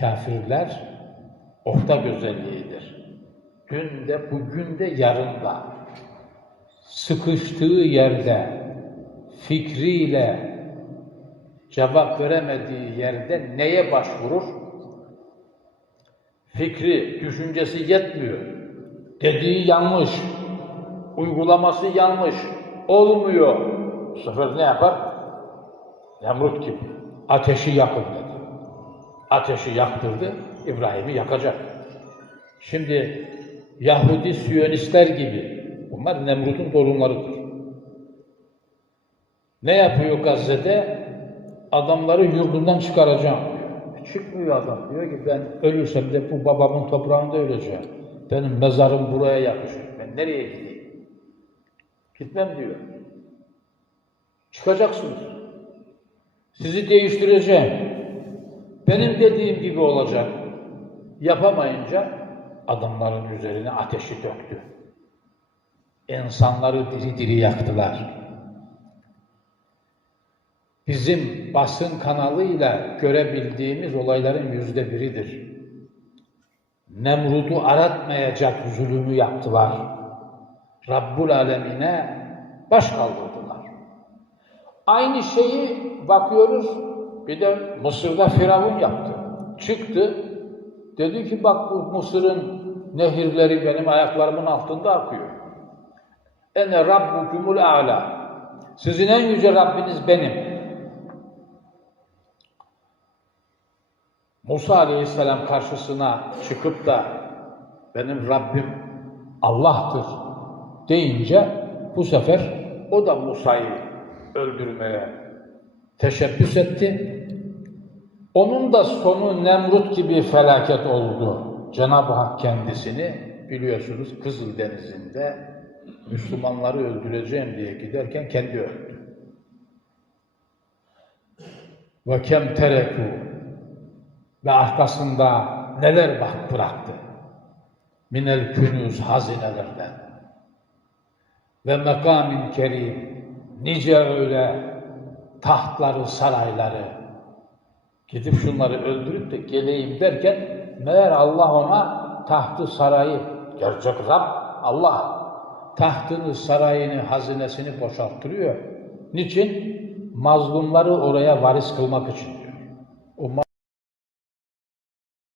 Kafirler orta güzelliğidir. Dün de bugün de yarın da sıkıştığı yerde fikriyle cevap veremediği yerde neye başvurur? Fikri, düşüncesi yetmiyor. Dediği yanlış, uygulaması yanlış, olmuyor. Bu sefer ne yapar? Nemrut gibi. Ateşi yakın dedi. Ateşi yaktırdı, İbrahim'i yakacak. Şimdi Yahudi Siyonistler gibi, bunlar Nemrut'un torunlarıdır. Ne yapıyor Gazze'de? Adamları yurdundan çıkaracağım. Çıkmıyor adam. Diyor ki ben ölürsem de bu babamın toprağında öleceğim. Benim mezarım buraya yakışır. Ben nereye gideyim? Gitmem diyor. Çıkacaksınız. Sizi değiştireceğim. Benim dediğim gibi olacak. Yapamayınca adamların üzerine ateşi döktü. İnsanları diri diri yaktılar. Bizim basın kanalıyla görebildiğimiz olayların yüzde biridir. Nemrud'u aratmayacak zulümü yaptılar. Rabbul Alemine baş kaldırdılar. Aynı şeyi bakıyoruz bir de Mısır'da Firavun yaptı. Çıktı dedi ki bak bu Mısır'ın nehirleri benim ayaklarımın altında akıyor. Ene Rabbukumul A'la. Sizin en yüce Rabbiniz benim. Musa Aleyhisselam karşısına çıkıp da benim Rabbim Allah'tır deyince bu sefer o da Musa'yı öldürmeye teşebbüs etti. Onun da sonu Nemrut gibi felaket oldu. Cenab-ı Hak kendisini biliyorsunuz Kızıldeniz'inde Müslümanları öldüreceğim diye giderken kendi öldü. Ve kem tereku ve arkasında neler bak bıraktı. Minel künüz hazinelerden ve mekamin kerim nice öyle tahtları, sarayları gidip şunları öldürüp de geleyim derken meğer Allah ona tahtı sarayı gerçek Rab Allah tahtını, sarayını, hazinesini boşalttırıyor. Niçin? Mazlumları oraya varis kılmak için diyor. O